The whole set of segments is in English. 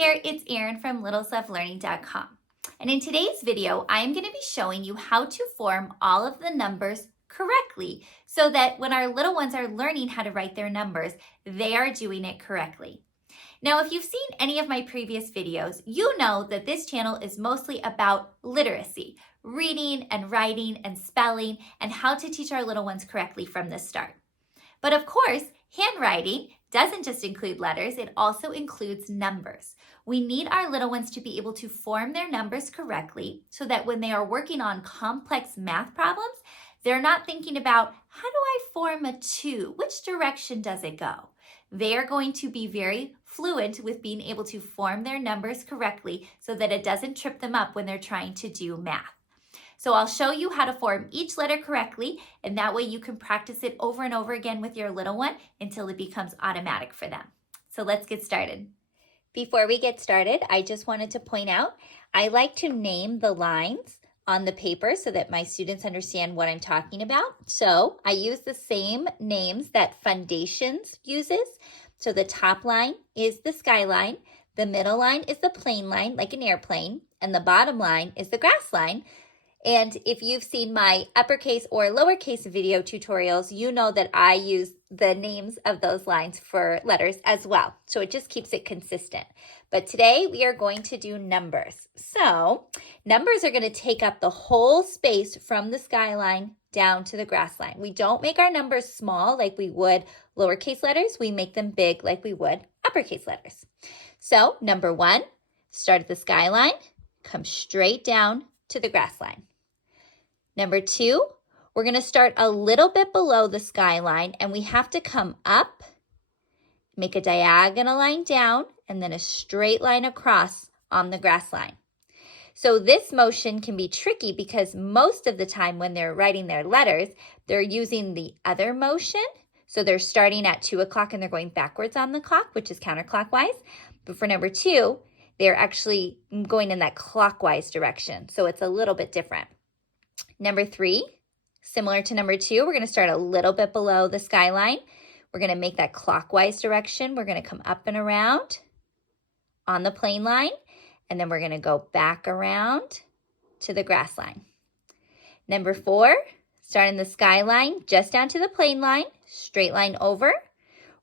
there, it's Erin from littleslovelearning.com. And in today's video, I'm going to be showing you how to form all of the numbers correctly so that when our little ones are learning how to write their numbers, they are doing it correctly. Now, if you've seen any of my previous videos, you know that this channel is mostly about literacy, reading and writing and spelling, and how to teach our little ones correctly from the start. But of course, handwriting doesn't just include letters, it also includes numbers. We need our little ones to be able to form their numbers correctly so that when they are working on complex math problems, they're not thinking about, how do I form a 2? Which direction does it go? They are going to be very fluent with being able to form their numbers correctly so that it doesn't trip them up when they're trying to do math. So I'll show you how to form each letter correctly, and that way you can practice it over and over again with your little one until it becomes automatic for them. So let's get started. Before we get started, I just wanted to point out, I like to name the lines on the paper so that my students understand what I'm talking about. So I use the same names that Foundations uses. So the top line is the skyline, the middle line is the plane line, like an airplane, and the bottom line is the grass line. And if you've seen my uppercase or lowercase video tutorials, you know that I use the names of those lines for letters as well. So it just keeps it consistent. But today we are going to do numbers. So numbers are going to take up the whole space from the skyline down to the grass line. We don't make our numbers small like we would lowercase letters. We make them big like we would uppercase letters. So number 1, start at the skyline, come straight down to the grass line. Number 2, we're going to start a little bit below the skyline and we have to come up, make a diagonal line down, and then a straight line across on the grass line. So this motion can be tricky because most of the time when they're writing their letters, they're using the other motion. So they're starting at 2 o'clock and they're going backwards on the clock, which is counterclockwise. But for number 2, they're actually going in that clockwise direction. So it's a little bit different. Number 3, similar to number 2, we're going to start a little bit below the skyline. We're going to make that clockwise direction. We're going to come up and around on the plane line, and then we're going to go back around to the grass line. Number 4, starting the skyline just down to the plane line, straight line over.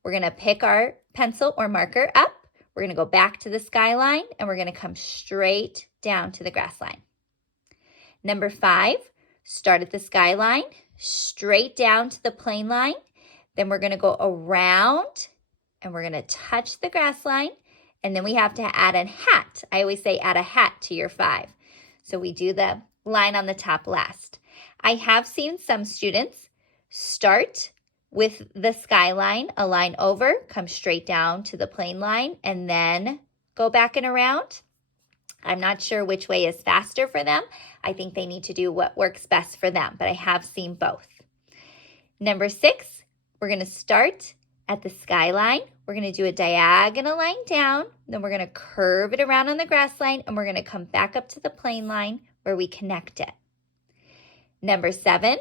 We're going to pick our pencil or marker up. We're going to go back to the skyline, and we're going to come straight down to the grass line. Number 5, start at the skyline, straight down to the plane line. Then we're going to go around, and we're going to touch the grass line. And then we have to add a hat. I always say add a hat to your 5. So we do the line on the top last. I have seen some students start with the skyline, a line over, come straight down to the plane line, and then go back and around. I'm not sure which way is faster for them. I think they need to do what works best for them, but I have seen both. Number 6, we're going to start at the skyline. We're going to do a diagonal line down, then we're going to curve it around on the grass line, and we're going to come back up to the plane line where we connect it. Number 7,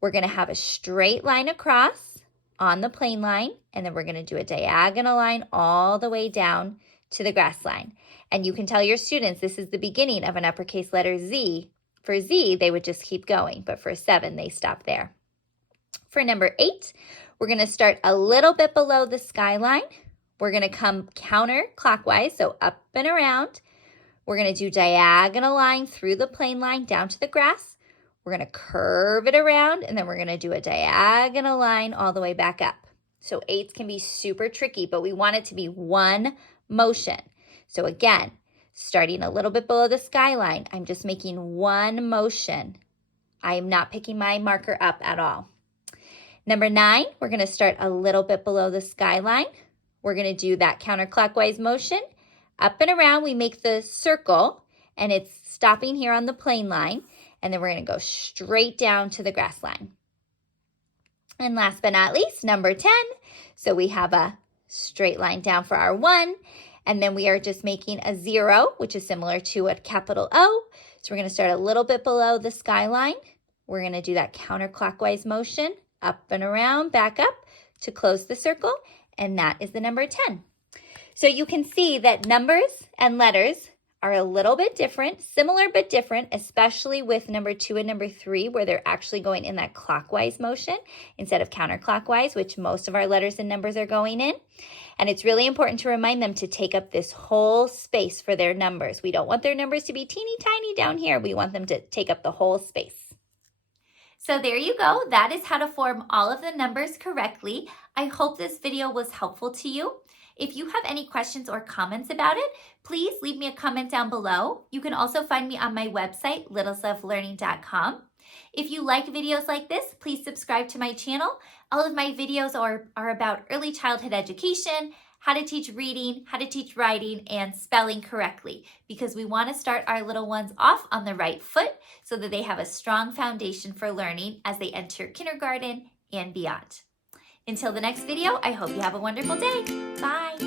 we're going to have a straight line across on the plane line, and then we're going to do a diagonal line all the way down to the grass line. And you can tell your students this is the beginning of an uppercase letter Z. For Z, they would just keep going, but for 7, they stop there. For number 8, we're going to start a little bit below the skyline. We're going to come counterclockwise, so up and around. We're going to do diagonal line through the plane line down to the grass. We're going to curve it around, and then we're going to do a diagonal line all the way back up. So 8s can be super tricky, but we want it to be one motion. So again, starting a little bit below the skyline, I'm just making one motion. I am not picking my marker up at all. Number 9, we're going to start a little bit below the skyline. We're going to do that counterclockwise motion. Up and around, we make the circle, and it's stopping here on the plane line. And then we're going to go straight down to the grass line. And last but not least, number 10. So we have a straight line down for our 1. And then we are just making a 0, which is similar to a capital O. So we're going to start a little bit below the skyline. We're going to do that counterclockwise motion, up and around, back up to close the circle. And that is the number 10. So you can see that numbers and letters are a little bit different, similar but different, especially with number 2 and number 3, where they're actually going in that clockwise motion instead of counterclockwise, which most of our letters and numbers are going in. And it's really important to remind them to take up this whole space for their numbers. We don't want their numbers to be teeny tiny down here. We want them to take up the whole space. So there you go. That is how to form all of the numbers correctly. I hope this video was helpful to you. If you have any questions or comments about it, please leave me a comment down below. You can also find me on my website, littlestufflearning.com. If you like videos like this, please subscribe to my channel. All of my videos are about early childhood education, how to teach reading, how to teach writing, and spelling correctly, because we want to start our little ones off on the right foot so that they have a strong foundation for learning as they enter kindergarten and beyond. Until the next video, I hope you have a wonderful day. Bye.